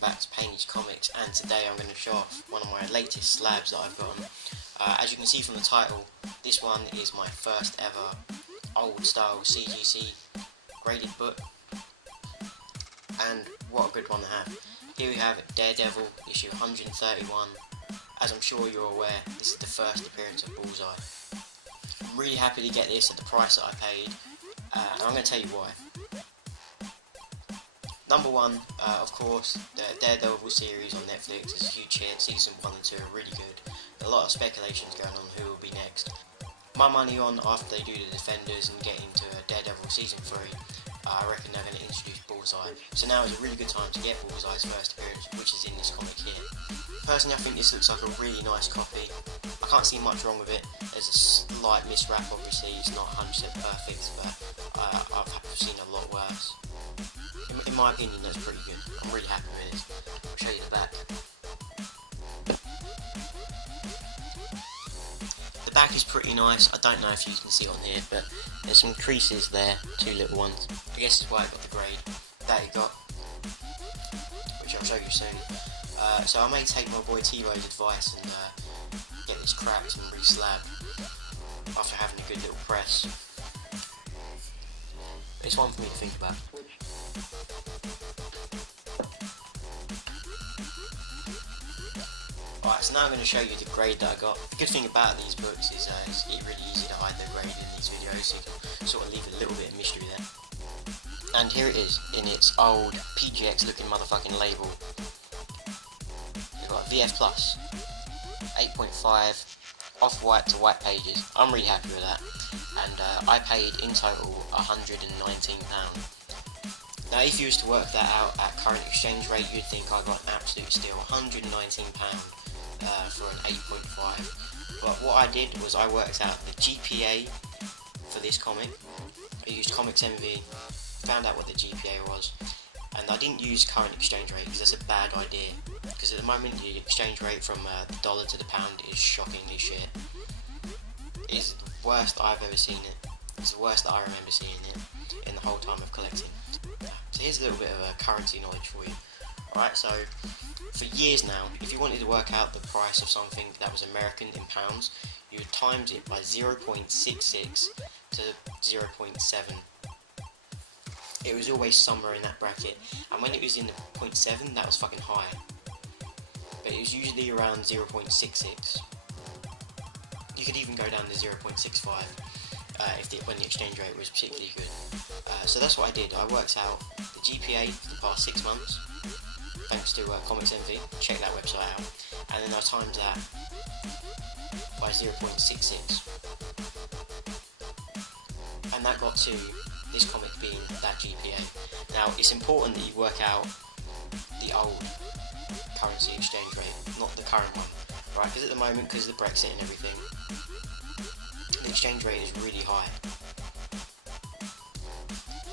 back to Painted Comics, and today I'm going to show off one of my latest slabs that I've gotten. As you can see from the title, this one is my first ever old style CGC graded book, and what a good one to have. Here we have Daredevil issue 131. As I'm sure you're aware, this is the first appearance of Bullseye. I'm really happy to get this at the price that I paid, and I'm going to tell you why. Number one, of course, the Daredevil series on Netflix is a huge hit. Season 1 and 2 are really good. A lot of speculations going on who will be next. My money on, after they do the Defenders and get into Daredevil Season 3, I reckon they're going to introduce Bullseye. So now is a really good time to get Bullseye's first appearance, which is in this comic here. Personally, I think this looks like a really nice copy. I can't see much wrong with it. There's a slight miswrap, obviously, it's not 100% perfect, but I've seen a lot worse. In my opinion, that's pretty good. I'm really happy with this. I'll show you the back. The back is pretty nice. I don't know if you can see it on here, but there's some creases there, two little ones. I guess that's why I got the grade that it got, which I'll show you soon. So I may take my boy T-Bo's advice and get this cracked and re-slabbed after having a good little press. It's one for me to think about. Alright, so now I'm going to show you the grade that I got. The good thing about these books is it's really easy to hide the grade in these videos, so you can sort of leave a little bit of mystery there. And here it is, in its old PGX looking motherfucking label. We've got VF+, 8.5, off-white to white pages. I'm really happy with that. And I paid in total £119. Now if you was to work that out at current exchange rate, you'd think I got an absolute steal, £119 for an 8.5. But what I did was I worked out the GPA for this comic. I used Comics MV, found out what the GPA was, and I didn't use current exchange rate because that's a bad idea. Because at the moment the exchange rate from the dollar to the pound is shockingly shit. It's the worst I've ever seen it. It's the worst that I remember seeing it in the whole time of collecting. So here's a little bit of currency knowledge for you. Alright, so for years now, if you wanted to work out the price of something that was American in pounds, you would times it by 0.66 to 0.7. It was always somewhere in that bracket, and when it was in the 0.7, that was fucking high. But it was usually around 0.66. You could even go down to 0.65 when the exchange rate was particularly good. So that's what I did. I worked out the GPA for the past 6 months, thanks to Comics MV. Check that website out. And then I timed that by 0.66. And that got to this comic being that GPA. Now, it's important that you work out the old currency exchange rate, not the current one, right? Because at the moment, because of the Brexit and everything, the exchange rate is really high.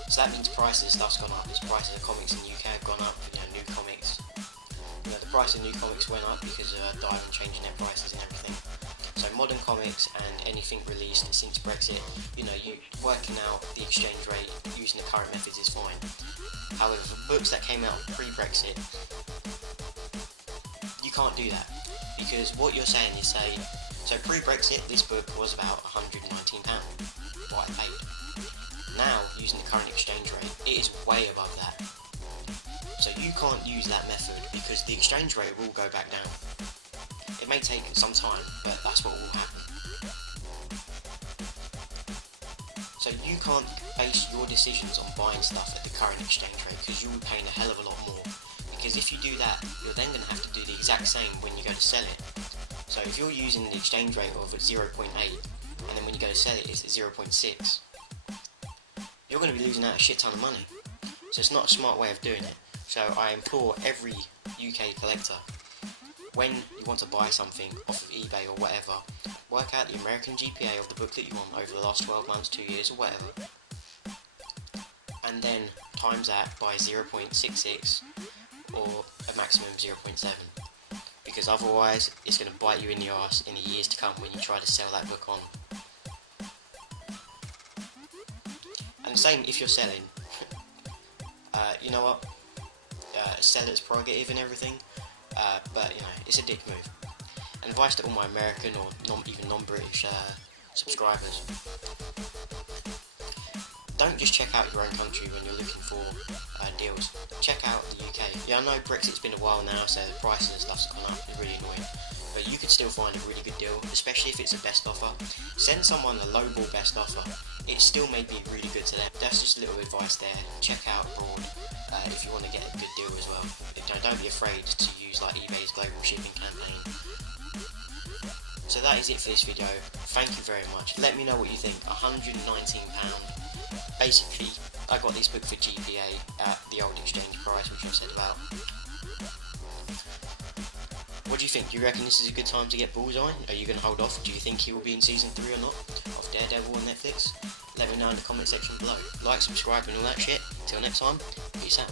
So that means prices of stuff's gone up. The prices of comics in the UK have gone up, new comics. The price of new comics went up because of Diamond changing their prices and everything. So modern comics and anything released since Brexit, you working out the exchange rate using the current methods is fine. However, for books that came out pre-Brexit, you can't do that. Because what you're saying is, so pre-Brexit, this book was about £119, what I paid. Now, using the current exchange rate, it is way above that. So you can't use that method because the exchange rate will go back down. It may take some time, but that's what will happen. So you can't base your decisions on buying stuff at the current exchange rate because you will be paying a hell of a lot more. Because if you do that, you're then going to have to do the exact same when you go to sell it. So if you're using the exchange rate of 0.8, and then when you go to sell it, it's at 0.6, you're going to be losing out a shit ton of money. So it's not a smart way of doing it. So I implore every UK collector, when you want to buy something off of eBay or whatever, work out the American GPA of the book that you want over the last 12 months, 2 years or whatever, and then times that by 0.66 or a maximum 0.7. Because otherwise it's going to bite you in the arse in the years to come when you try to sell that book on. And the same if you're selling. You know what? seller's prerogative and everything, but you know, it's a dick move. And advice to all my American or even non-British subscribers: don't just check out your own country when you're looking for deals. Check out the UK. Yeah, I know Brexit's been a while now, so the prices and stuff's gone up. It's really annoying. But you could still find a really good deal, especially if it's a best offer. Send someone a lowball best offer. It still may be really good to them. That's just a little advice there. Check out abroad if you want to get a good deal as well. Don't be afraid to use like eBay's global shipping campaign. So that is it for this video. Thank you very much. Let me know what you think. £119. Basically, I got this book for GPA at the old exchange price, which I've said about. What do you think? Do you reckon this is a good time to get Bullseye? Are you going to hold off? Do you think he will be in season 3 or not of Daredevil on Netflix? Let me know in the comment section below. Like, subscribe and all that shit. Till next time, peace out.